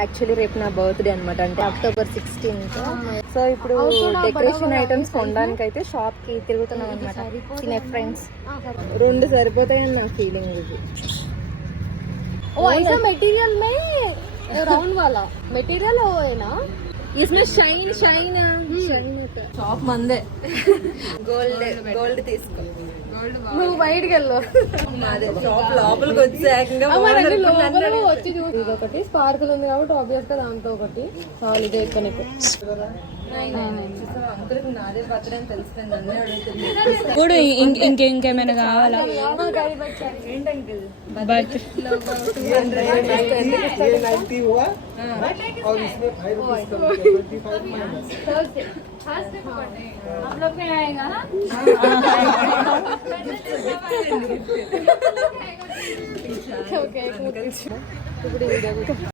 Actually రేపు నా birthday అనమాట, అంటే October 16th. సో ఇప్పుడు డెకరేషన్ ఐటమ్స్ కొనడానికి అయితే షాప్ కి తిరుగుతున్నాం అనమాట. చిన్న ఫ్రెండ్స్ 2 సరిపోతాయని నా ఫీలింగ్. ఇది మెటీరియల్ మే राउंड वाला मटेरियल है ना, इसमें शाइन शाइन షాప్ మందే. గోల్డ్ తీసుకో, నువ్వు బయటికి వెళ్ళు. షాప్ లోపలికి వచ్చి ఇది ఒకటి స్పార్కుల్ ఉంది కాబట్టి ఆబ్వియస్ గా దాంతో ఒకటి చాలు. ఇదే ఇక్కడ కూడా ఇంకేమైనా కావాలా? ఇప్పుడు